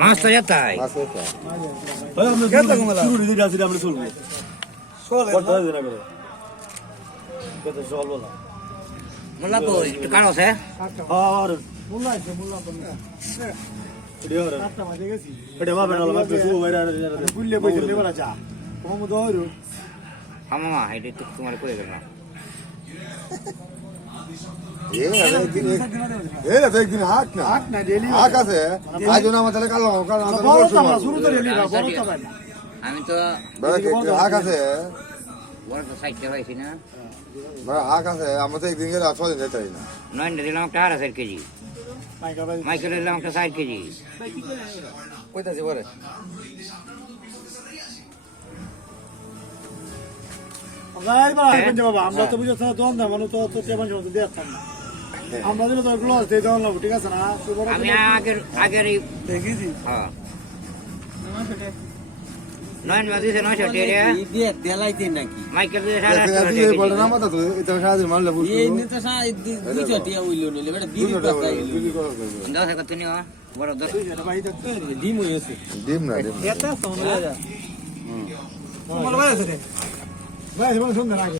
মাছ তো যেতাই মোল্লা তো একটু কারো আছে মামা এটা একটু তোমার করে গেল একদিন হাক না হাক আছে আমাদের আমি তো হাক আছে বড় তো সাইডটা হয়েছি না হাক আছে আমরা তো একদিন গেলে 6 দিন যেতে পারি না 9 দিলাম একটা 4 কেজি মাইকেল দিলাম একটা 4 কেজি কইতাছি পরে আমরা তো বুঝতে না দোকান মানে তো দেখতাম না আমরা দিলে তো গ্লাস দিয়ে দেওয়া লাগবে ঠিক আছে না আমি আগের দেখেছি হ্যাঁ 9 বাজে 900 টেরিয়া দিয়ে দেলাইতে নাকি মাইকেল দিয়ে এই বড় নাম তো এটা সারাদিন মারলে বুঝছো এই নিতে সা 200 টিয়া হইলো নিলে বেটা বিলি কথা হইলো 10 কত নিও বড় 10 ভাই দেখতে ডিম হইছে ডিম না এটা তো মনে হয় ভাই ভাই সুন্দর